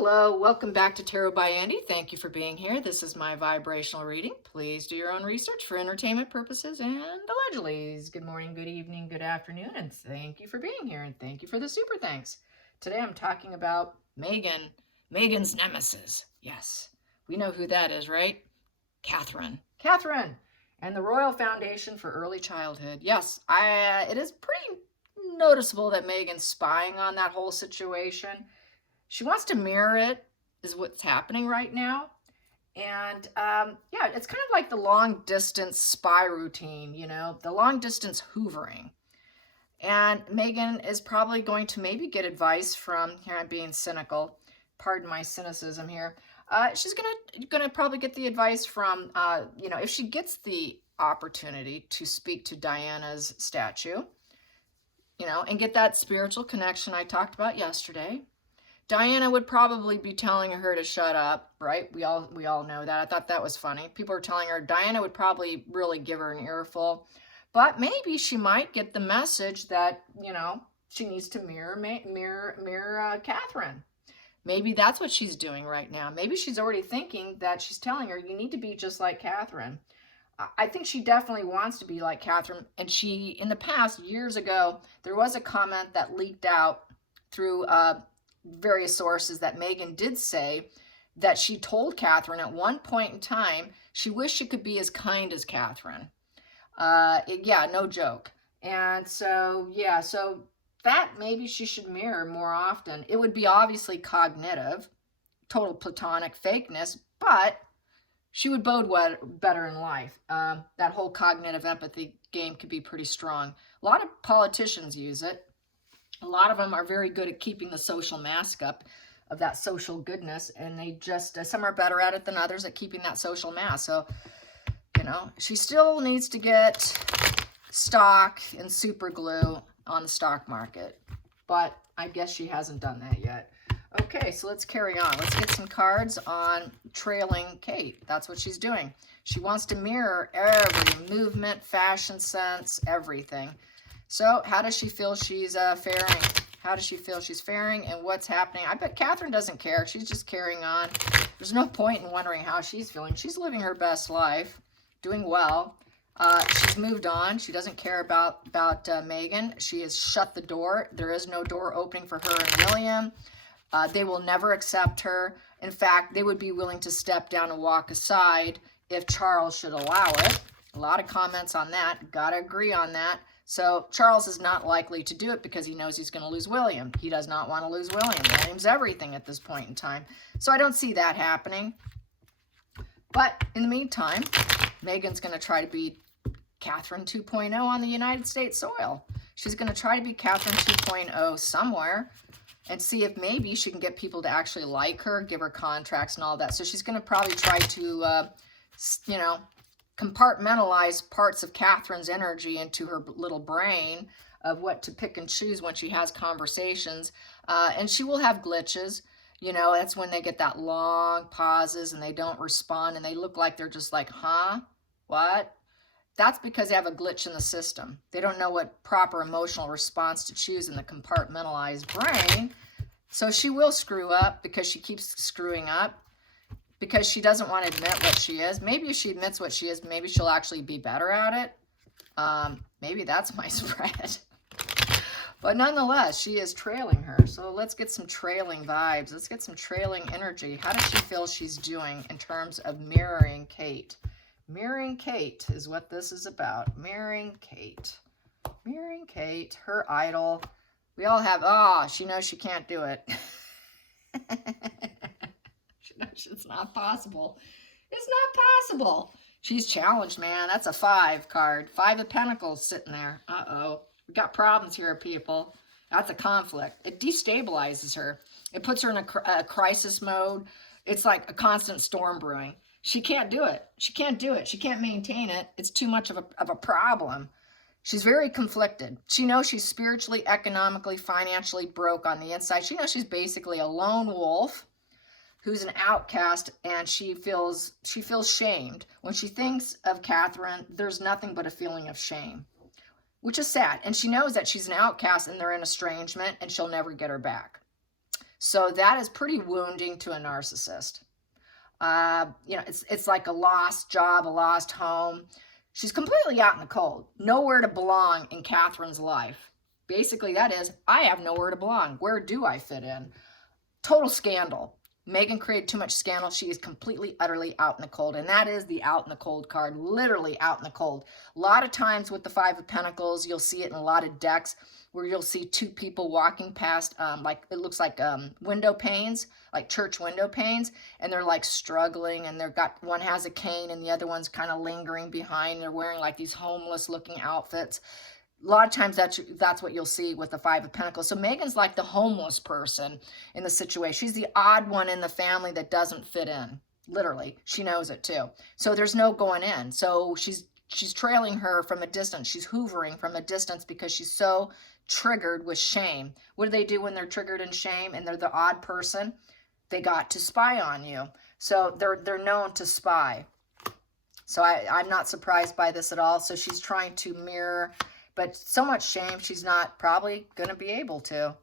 Hello, welcome back to Tarot by Andy. Thank you for being here. This is my vibrational reading. Please do your own research for entertainment purposes and allegedly. Good morning, good evening, good afternoon, and thank you for being here, and thank you for the super thanks. Today I'm talking about Meghan, Meghan's nemesis. Yes, we know who that is, right? Catherine. Catherine and the Royal Foundation for Early Childhood. Yes, it is pretty noticeable that Meghan's spying on that whole situation. She wants to mirror it, is what's happening right now. And yeah, it's kind of like the long distance spy routine, you know, the long distance hoovering. And Meghan is probably going to maybe get advice from, here I'm being cynical, pardon my cynicism here. She's gonna probably get the advice from, you know, if she gets the opportunity to speak to Diana's statue, you know, and get that spiritual connection I talked about yesterday. Diana would probably be telling her to shut up, right? We all know that. I thought that was funny. People are telling her Diana would probably really give her an earful, but maybe she might get the message that, you know, she needs to mirror Catherine. Maybe that's what she's doing right now. Maybe she's already thinking that she's telling her, you need to be just like Catherine. I think she definitely wants to be like Catherine. And she, in the past, years ago, there was a comment that leaked out through various sources that Meghan did say that she told Catherine at one point in time she wished she could be as kind as Catherine. Yeah, no joke. And so, yeah, so that maybe she should mirror more often. It would be obviously cognitive, total platonic fakeness, but she would bode better in life. That whole cognitive empathy game could be pretty strong. A lot of politicians use it. A lot of them are very good at keeping the social mask up of that social goodness, and they just, some are better at it than others at keeping that social mask. So, you know, she still needs to get stock and super glue on the stock market, but I guess she hasn't done that yet. Okay, so let's carry on. Let's get some cards on trailing Kate. That's what she's doing. She wants to mirror every movement, fashion sense, everything. So how does she feel she's faring? How does she feel she's faring and what's happening? I bet Catherine doesn't care. She's just carrying on. There's no point in wondering how she's feeling. She's living her best life, doing well. She's moved on. She doesn't care about Meghan. She has shut the door. There is no door opening for her and William. They will never accept her. In fact, they would be willing to step down and walk aside if Charles should allow it. A lot of comments on that. Gotta agree on that. So Charles is not likely to do it because he knows he's going to lose William. He does not want to lose William. William's everything at this point in time. So I don't see that happening. But in the meantime, Meghan's going to try to be Catherine 2.0 on the United States soil. She's going to try to be Catherine 2.0 somewhere and see if maybe she can get people to actually like her, give her contracts and all that. So she's going to probably try to, you know, compartmentalize parts of Catherine's energy into her little brain of what to pick and choose when she has conversations. And she will have glitches. You know, that's when they get that long pauses and they don't respond and they look like they're just like, huh? What? That's because they have a glitch in the system. They don't know what proper emotional response to choose in the compartmentalized brain. So she will screw up because she keeps screwing up, because she doesn't want to admit what she is. Maybe if she admits what she is, maybe she'll actually be better at it. Maybe that's my spread. But nonetheless, she is trailing her. So let's get some trailing vibes. Let's get some trailing energy. How does she feel she's doing in terms of mirroring Kate? Mirroring Kate is what this is about. Mirroring Kate. Mirroring Kate, her idol. We all have, she knows she can't do it. It's not possible. It's not possible. She's challenged, man. That's a 5 card. 5 of Pentacles sitting there. Uh-oh. We got problems here, people. That's a conflict. It destabilizes her. It puts her in a crisis mode. It's like a constant storm brewing. She can't do it. She can't do it. She can't maintain it. It's too much of a problem. She's very conflicted. She knows she's spiritually, economically, financially broke on the inside. She knows she's basically a lone wolf who's an outcast, and she feels shamed. When she thinks of Catherine, there's nothing but a feeling of shame, which is sad. And she knows that she's an outcast and they're in estrangement and she'll never get her back. So that is pretty wounding to a narcissist. It's like a lost job, a lost home. She's completely out in the cold, nowhere to belong in Catherine's life. Basically, that is, I have nowhere to belong. Where do I fit in? Total scandal. Meghan created too much scandal. She is completely, utterly out in the cold. And that is the out in the cold card, literally out in the cold. A lot of times with the Five of Pentacles, you'll see it in a lot of decks where you'll see two people walking past, like it looks like window panes, like church window panes, and they're like struggling, and one has a cane and the other one's kind of lingering behind. They're wearing like these homeless looking outfits. A lot of times that's what you'll see with the Five of Pentacles. So Meghan's like the homeless person in the situation. She's the odd one in the family that doesn't fit in. Literally, she knows it too. So there's no going in. So she's trailing her from a distance. She's hoovering from a distance because she's so triggered with shame. What do they do when they're triggered in shame and they're the odd person? They got to spy on you. So they're known to spy. So I'm not surprised by this at all. So she's trying to mirror, but so much shame, she's not probably going to be able to.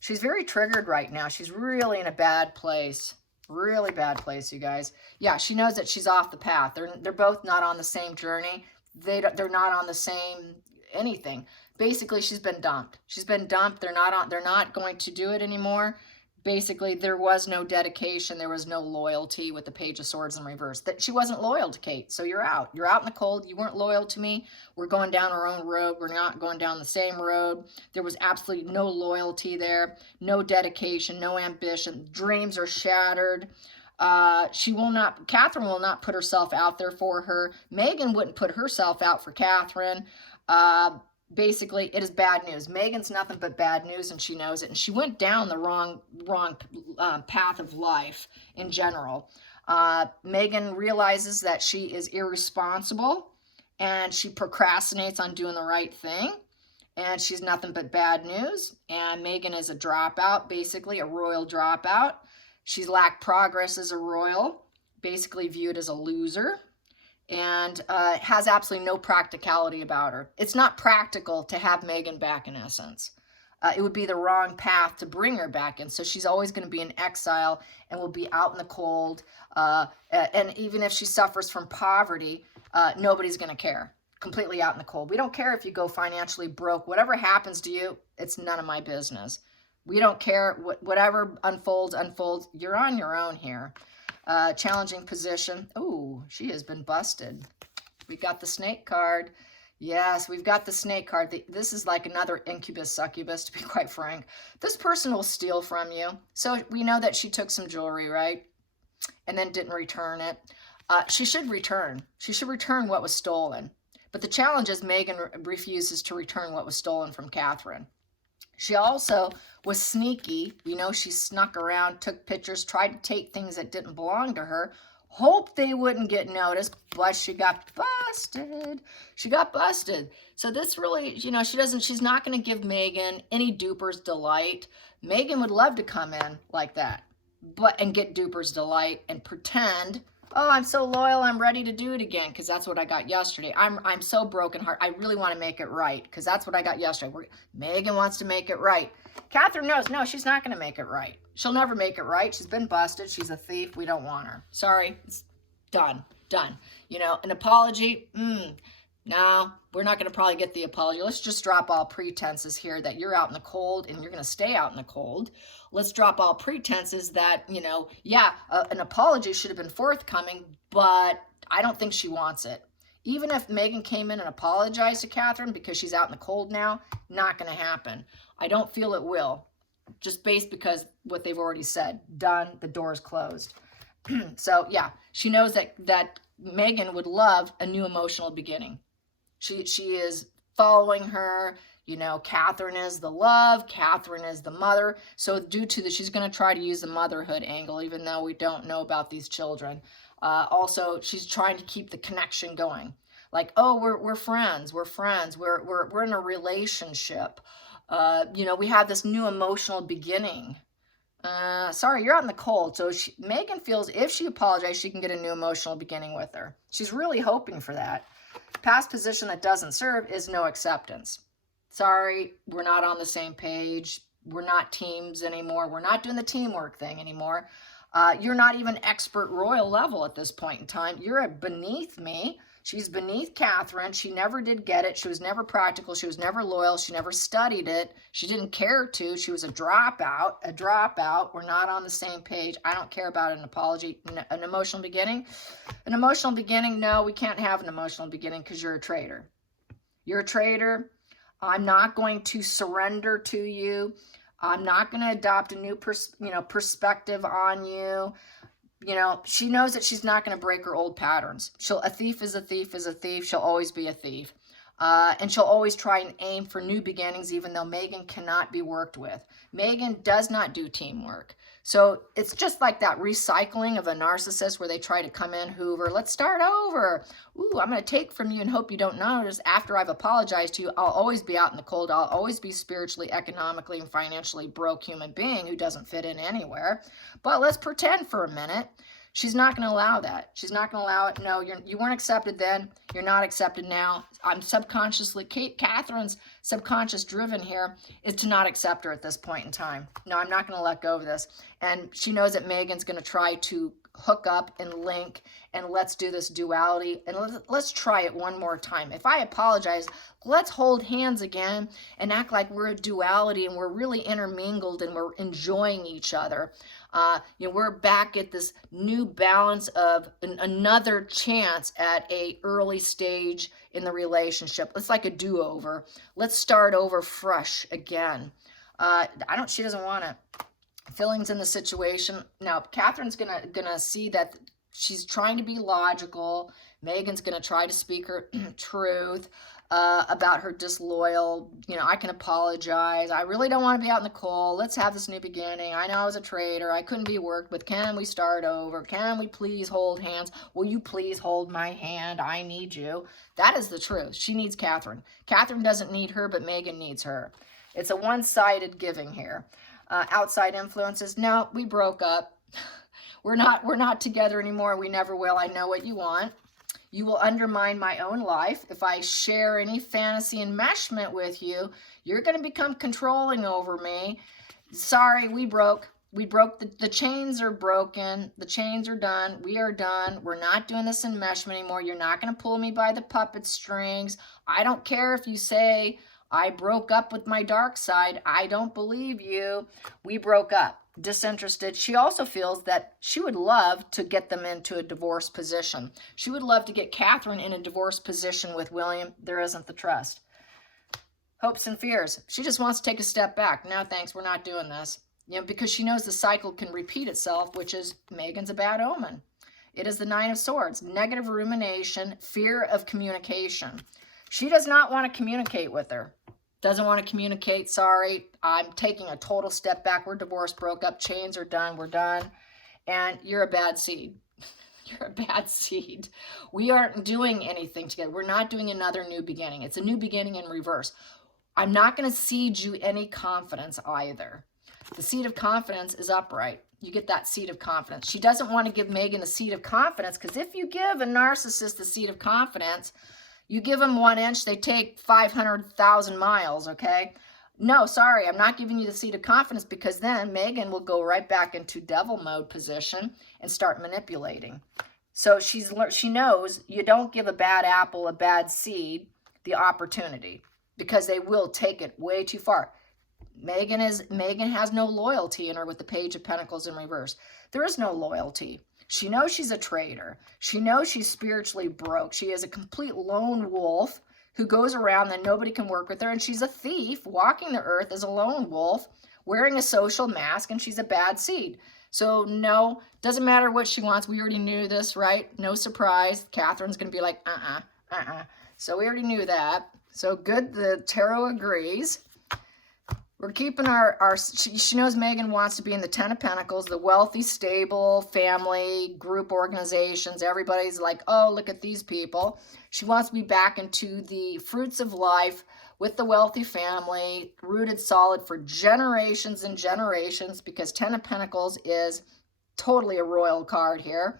She's very triggered right now. She's really in a bad place. Really bad place, you guys. Yeah, she knows that she's off the path. They're both not on the same journey. They're not on the same anything. Basically, she's been dumped. She's been dumped. They're not going to do it anymore. Basically, there was no dedication. There was no loyalty with the Page of Swords in reverse. That she wasn't loyal to Kate, so you're out. You're out in the cold. You weren't loyal to me. We're going down our own road. We're not going down the same road. There was absolutely no loyalty there, no dedication, no ambition. Dreams are shattered. Catherine will not put herself out there for her. Meghan wouldn't put herself out for Catherine. Basically, it is bad news. Meghan's nothing but bad news, and she knows it. And she went down the wrong path of life in general. Meghan realizes that she is irresponsible, and she procrastinates on doing the right thing. And she's nothing but bad news. And Meghan is a dropout, basically a royal dropout. She's lacked progress as a royal, basically viewed as a loser. And has absolutely no practicality about her. It's not practical to have Meghan back, in essence. It would be the wrong path to bring her back in. So she's always going to be in exile and will be out in the cold. And even if she suffers from poverty, nobody's going to care. Completely out in the cold. We don't care if you go financially broke. Whatever happens to you, it's none of my business. We don't care. Whatever unfolds. You're on your own here. Challenging position. Oh, she has been busted. We got the snake card. Yes, we've got the snake card. This is like another incubus succubus, to be quite frank. This person will steal from you. So we know that she took some jewelry, right? And then didn't return it. She should return. She should return what was stolen. But the challenge is Meghan refuses to return what was stolen from Catherine. She also was sneaky. We know she snuck around, took pictures, tried to take things that didn't belong to her, hoped they wouldn't get noticed, but she got busted. She got busted. So this really, she's not going to give Meghan any duper's delight. Meghan would love to come in like that, and get duper's delight and pretend, oh, I'm so loyal, I'm ready to do it again, because that's what I got yesterday. I'm so broken heart. I really want to make it right, because that's what I got yesterday. Meghan wants to make it right. Catherine knows, no, she's not going to make it right. She'll never make it right. She's been busted. She's a thief. We don't want her. Sorry. It's done. Done. An apology, no, we're not going to probably get the apology. Let's just drop all pretenses here that you're out in the cold and you're going to stay out in the cold. Let's drop all pretenses that, an apology should have been forthcoming, but I don't think she wants it. Even if Meghan came in and apologized to Catherine because she's out in the cold now, not going to happen. I don't feel it will. Just based because what they've already said. Done. The door's closed. So, yeah, she knows that Meghan would love a new emotional beginning. She is following her. Catherine is the love. Catherine is the mother. So due to this, she's going to try to use the motherhood angle, even though we don't know about these children. Also, she's trying to keep the connection going. Like, oh, we're friends. We're friends. We're in a relationship. We have this new emotional beginning. Sorry, you're out in the cold. So Meghan feels if she apologizes, she can get a new emotional beginning with her. She's really hoping for that. Past position that doesn't serve is no acceptance. Sorry, we're not on the same page. we're not teams anymore. We're not doing the teamwork thing anymore. You're not even expert royal level at this point in time. You're beneath me. She's beneath Catherine. She never did get it. She was never practical. She was never loyal. She never studied it. She didn't care to. She was a dropout, a dropout. We're not on the same page. I don't care about an apology. An emotional beginning? An emotional beginning? No, we can't have an emotional beginning because you're a traitor. You're a traitor. I'm not going to surrender to you. I'm not going to adopt a new perspective on you. She knows that she's not going to break her old patterns. A thief is a thief is a thief. She'll always be a thief. And she'll always try and aim for new beginnings, even though Meghan cannot be worked with. Meghan does not do teamwork. So it's just like that recycling of a narcissist where they try to come in, Hoover, let's start over. Ooh, I'm going to take from you and hope you don't notice. After I've apologized to you, I'll always be out in the cold. I'll always be spiritually, economically, and financially broke human being who doesn't fit in anywhere. But let's pretend for a minute. She's not going to allow that. She's not going to allow it. No, you weren't accepted then. You're not accepted now. I'm subconsciously, Catherine's subconscious driven here is to not accept her at this point in time. No, I'm not going to let go of this. And she knows that Meghan's going to try to hook up and link, and let's do this duality, and let's try it one more time. If I apologize, let's hold hands again and act like we're a duality and we're really intermingled and we're enjoying each other. We're back at this new balance of another chance at a early stage in the relationship. It's like a do-over. Let's start over fresh again. She doesn't want it. Feelings in the situation. Now, Catherine's gonna see that she's trying to be logical. Meghan's gonna try to speak her truth about her disloyal. I can apologize. I really don't want to be out in the cold. Let's have this new beginning. I know I was a traitor. I couldn't be worked with. Can we start over? Can we please hold hands? Will you please hold my hand? I need you. That is the truth. She needs Catherine. Catherine doesn't need her, but Meghan needs her. It's a one-sided giving here. Outside influences. No, we broke up. We're not together anymore. We never will. I know what you want. You will undermine my own life. If I share any fantasy enmeshment with you, you're going to become controlling over me. Sorry, we broke. The chains are broken. The chains are done. We are done. We're not doing this enmeshment anymore. You're not going to pull me by the puppet strings. I don't care if you say I broke up with my dark side. I don't believe you. We broke up. Disinterested. She also feels that she would love to get them into a divorce position. She would love to get Catherine in a divorce position with William. There isn't the trust. Hopes and fears. She just wants to take a step back. No, thanks. We're not doing this. Because she knows the cycle can repeat itself, which is Meghan's a bad omen. It is the Nine of Swords. Negative rumination, fear of communication. She does not want to communicate with her. Doesn't want to communicate. Sorry, I'm taking a total step back. We're divorced, broke up, chains are done, we're done. And you're a bad seed. You're a bad seed. We aren't doing anything together. We're not doing another new beginning. It's a new beginning in reverse. I'm not going to cede you any confidence either. The seed of confidence is upright. You get that seed of confidence. She doesn't want to give Meghan a seed of confidence, because if you give a narcissist a seed of confidence, you give them 1 inch, they take 500,000 miles, okay? No, sorry, I'm not giving you the seed of confidence, because then Meghan will go right back into devil mode position and start manipulating. So she knows you don't give a bad apple, a bad seed, the opportunity, because they will take it way too far. Meghan has no loyalty in her with the Page of Pentacles in reverse. There is no loyalty. She knows she's a traitor. She knows she's spiritually broke. She is a complete lone wolf who goes around and nobody can work with her. And she's a thief walking the earth as a lone wolf wearing a social mask, and she's a bad seed. So no, doesn't matter what she wants. We already knew this, right? No surprise. Catherine's going to be like, So we already knew that. So good, the tarot agrees. We're keeping she knows Meghan wants to be in the Ten of Pentacles, the wealthy, stable family, group organizations. Everybody's like, oh, look at these people. She wants to be back into the fruits of life with the wealthy family, rooted solid for generations and generations, because Ten of Pentacles is totally a royal card here.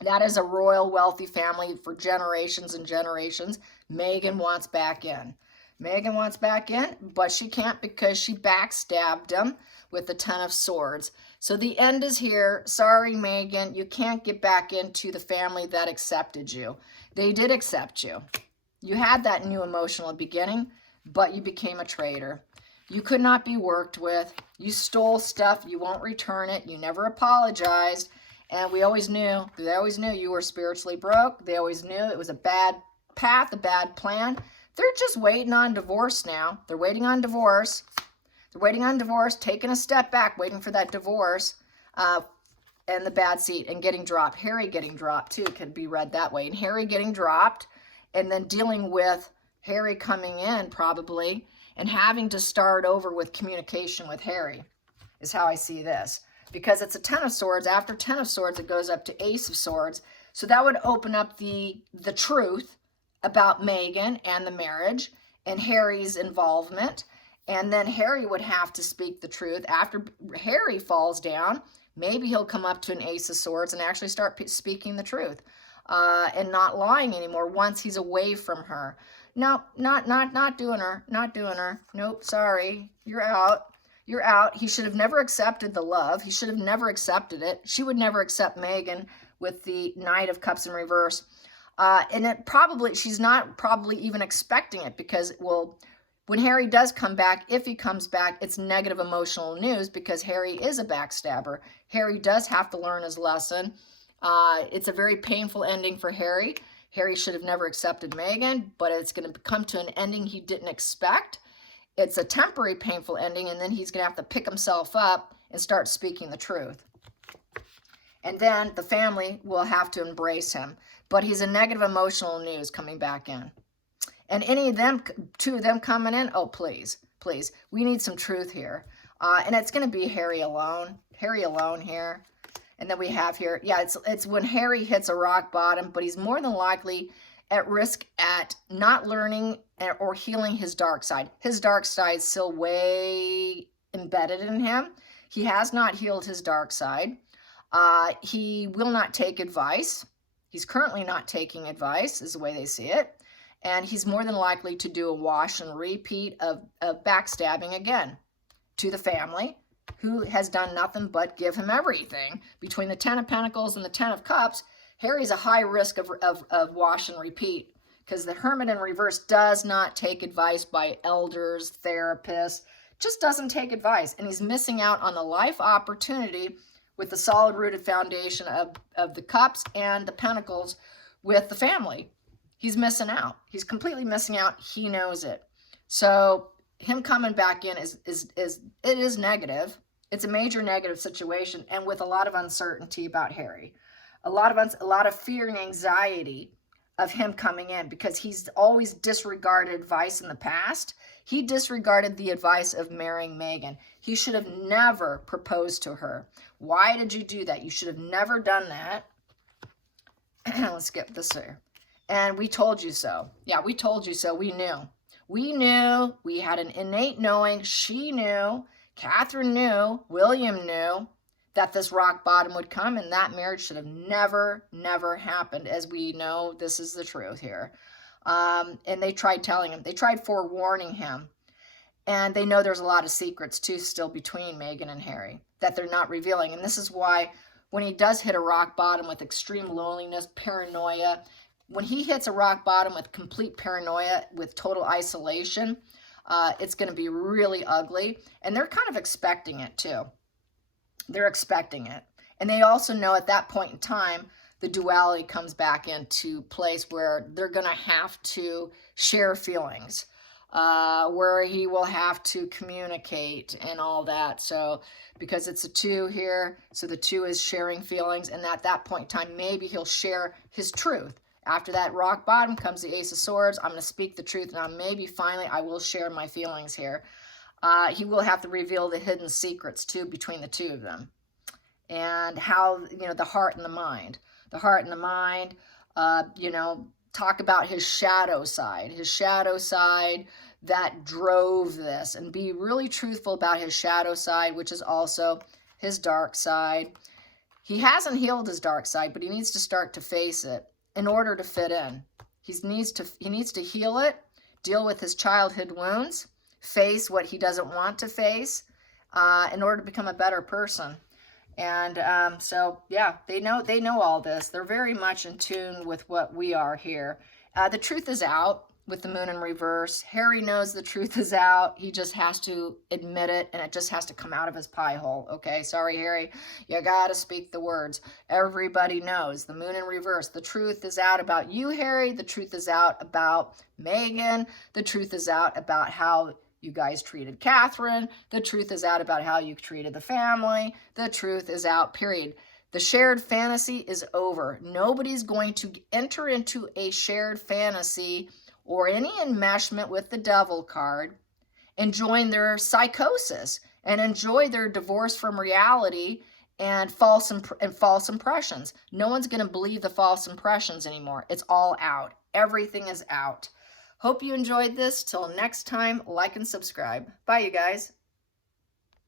That is a royal, wealthy family for generations and generations. Meghan wants back in. Meghan wants back in, but she can't because she backstabbed him with the Ten of Swords. So the end is here. Sorry, Meghan, you can't get back into the family that accepted you. They did accept you. You had that new emotional beginning, but you became a traitor. You could not be worked with. You stole stuff. You won't return it. You never apologized. And they always knew you were spiritually broke. They always knew it was a bad path, a bad plan. They're just waiting on divorce now. They're waiting on divorce. They're waiting on divorce, taking a step back, waiting for that divorce and the bad seat and getting dropped. Harry getting dropped too could be read that way. And Harry getting dropped and then dealing with Harry coming in probably and having to start over with communication with Harry is how I see this. Because it's a Ten of Swords. After Ten of Swords, it goes up to Ace of Swords. So that would open up the truth about Meghan and the marriage and Harry's involvement. And then Harry would have to speak the truth. After Harry falls down, maybe he'll come up to an Ace of Swords and actually start speaking the truth and not lying anymore once he's away from her. No, not doing her. Not doing her. Nope, sorry. You're out. You're out. He should have never accepted the love. He should have never accepted it. She would never accept Meghan with the Knight of Cups in reverse. And she's not probably even expecting it because, well, when Harry does come back, if he comes back, it's negative emotional news because Harry is a backstabber. Harry does have to learn his lesson. It's a very painful ending for Harry. Harry should have never accepted Meghan, but it's going to come to an ending he didn't expect. It's a temporary painful ending, and then he's going to have to pick himself up and start speaking the truth. And then the family will have to embrace him. But he's a negative emotional news coming back in. And any of them, two of them coming in, oh, please, please. We need some truth here. And it's going to be Harry alone. Harry alone here. And then we have here, yeah, it's when Harry hits a rock bottom, but he's more than likely at risk at not learning or healing his dark side. His dark side is still way embedded in him. He has not healed his dark side. He will not take advice. He's currently not taking advice, is the way they see it. And he's more than likely to do a wash and repeat of backstabbing again to the family, who has done nothing but give him everything. Between the Ten of Pentacles and the Ten of Cups, Harry's a high risk of wash and repeat because the Hermit in reverse does not take advice by elders, therapists, just doesn't take advice. And he's missing out on the life opportunity with the solid rooted foundation of the Cups and the Pentacles with the family. He's missing out. He's completely missing out. He knows it. So him coming back in is negative. It's a major negative situation, and with a lot of uncertainty about Harry. A lot of fear and anxiety of him coming in because he's always disregarded advice in the past. He disregarded the advice of marrying Meghan. He should have never proposed to her. Why did you do that? You should have never done that. Let's get this here. And we told you so. Yeah, we told you so. We knew. We knew. We had an innate knowing. She knew. Catherine knew. William knew that this rock bottom would come, and that marriage should have never, never happened. As we know, this is the truth here. And they tried telling him. They tried forewarning him. And they know there's a lot of secrets, too, still between Meghan and Harry that they're not revealing. And this is why when he does hit a rock bottom with extreme loneliness, paranoia, when he hits a rock bottom with complete paranoia, with total isolation, it's going to be really ugly. And they're kind of expecting it, too. They're expecting it. And they also know at that point in time, the duality comes back into place where they're going to have to share feelings, where he will have to communicate and all that. So because it's a 2 here, so the 2 is sharing feelings. And at that point in time, maybe he'll share his truth. After that rock bottom comes the Ace of Swords. I'm going to speak the truth. Now, maybe finally I will share my feelings here. He will have to reveal the hidden secrets, too, between the two of them. And how, the heart and the mind. The heart and the mind, talk about his shadow side. His shadow side that drove this. And be really truthful about his shadow side, which is also his dark side. He hasn't healed his dark side, but he needs to start to face it in order to fit in. He needs to heal it deal with his childhood wounds, face what he doesn't want to face, in order to become a better person. And so, yeah, they know all this. They're very much in tune with what we are here. The truth is out with the moon in reverse. Harry knows the truth is out. He just has to admit it, and it just has to come out of his pie hole. Okay, sorry, Harry. You got to speak the words. Everybody knows the moon in reverse. The truth is out about you, Harry. The truth is out about Meghan. The truth is out about how you guys treated Catherine. The truth is out about how you treated the family. The truth is out, period. The shared fantasy is over. Nobody's going to enter into a shared fantasy or any enmeshment with the devil card and join their psychosis and enjoy their divorce from reality and false impressions. No one's going to believe the false impressions anymore. It's all out. Everything is out. Hope you enjoyed this. Till next time, like and subscribe. Bye, you guys.